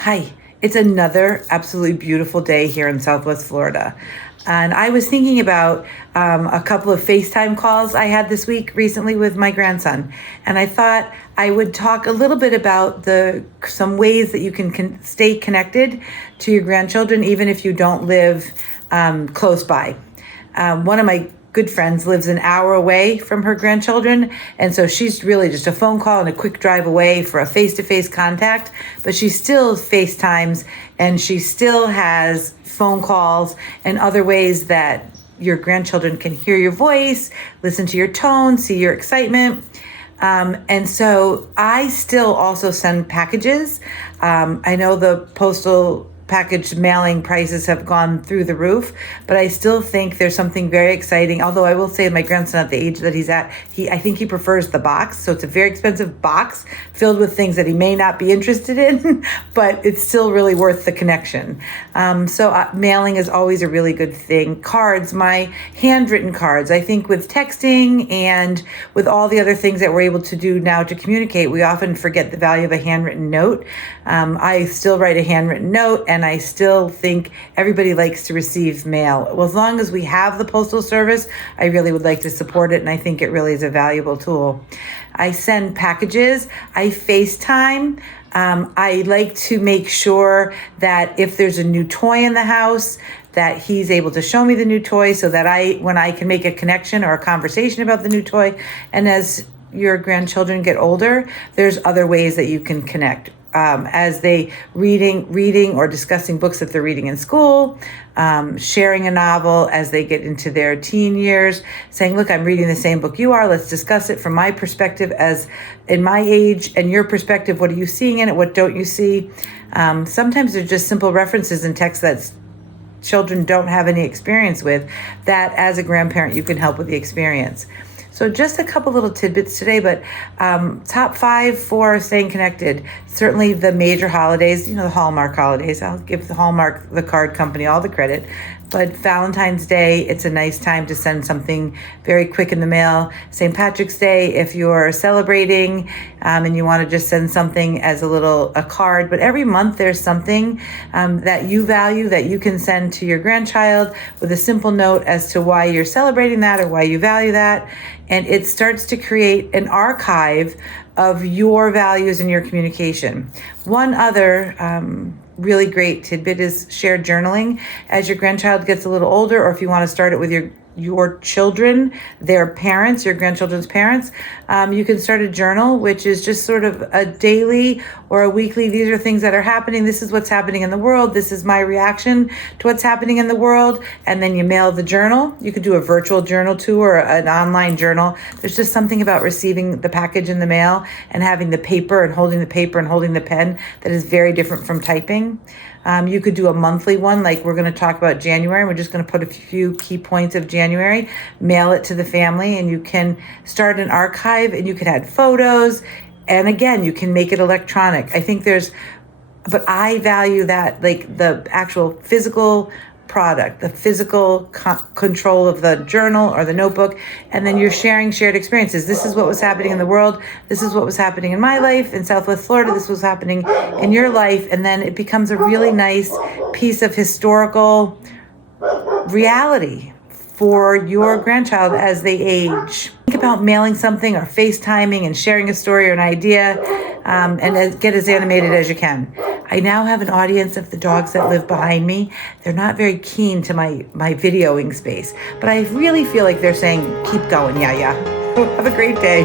Hi, it's another absolutely beautiful day here in Southwest Florida. And I was thinking about a couple of FaceTime calls I had this week recently with my grandson. And I thought I would talk a little bit about some ways that you can stay connected to your grandchildren, even if you don't live close by. One of my good friends lives an hour away from her grandchildren, and so she's really just a phone call and a quick drive away for a face-to-face contact, but she still FaceTimes and she still has phone calls and other ways that your grandchildren can hear your voice, listen to your tone, see your excitement. And so I still also send packages. I know the postal package mailing prices have gone through the roof, but I still think there's something very exciting. Although I will say my grandson at the age that he's at, I think he prefers the box. So it's a very expensive box filled with things that he may not be interested in, but it's still really worth the connection. Mailing is always a really good thing. Cards, my handwritten cards, I think with texting and with all the other things that we're able to do now to communicate, we often forget the value of a handwritten note. I still write a handwritten note, and I still think everybody likes to receive mail. Well, as long as we have the postal service, I really would like to support it, and I think it really is a valuable tool. I send packages. I FaceTime. I like to make sure that if there's a new toy in the house, that he's able to show me the new toy so that when I can make a connection or a conversation about the new toy. And as your grandchildren get older, there's other ways that you can connect. As they reading or discussing books that they're reading in school, sharing a novel as they get into their teen years, saying, look, I'm reading the same book you are. Let's discuss it from my perspective as in my age and your perspective. What are you seeing in it? What don't you see? Sometimes they're just simple references in text that children don't have any experience with, that as a grandparent, you can help with the experience. So just a couple little tidbits today, but top 5 for staying connected. Certainly the major holidays, the Hallmark holidays. I'll give the Hallmark, the card company, all the credit. But Valentine's Day, it's a nice time to send something very quick in the mail. St. Patrick's Day, if you're celebrating and you want to just send something as a card. But every month there's something that you value that you can send to your grandchild with a simple note as to why you're celebrating that or why you value that. And it starts to create an archive of your values and your communication. One other really great tidbit is shared journaling. As your grandchild gets a little older, or if you want to start it with your children, their parents, your grandchildren's parents, you can start a journal, which is just sort of a daily or a weekly, these are things that are happening. This is what's happening in the world. This is my reaction to what's happening in the world. And then you mail the journal. You could do a virtual journal too, or an online journal. There's just something about receiving the package in the mail and having the paper and holding the paper and holding the pen that is very different from typing. You could do a monthly one, like we're going to talk about January. We're just going to put a few key points of January, mail it to the family, and you can start an archive, and you could add photos. And again, you can make it electronic. But I value that, like the actual physical product, the physical control of the journal or the notebook, and then you're sharing shared experiences. This is what was happening in the world. This is what was happening in my life in Southwest Florida. This was happening in your life. And then it becomes a really nice piece of historical reality for your grandchild as they age. Think about mailing something or FaceTiming and sharing a story or an idea, and get as animated as you can. I now have an audience of the dogs that live behind me. They're not very keen to my videoing space, but I really feel like they're saying, keep going, Yaya. Have a great day.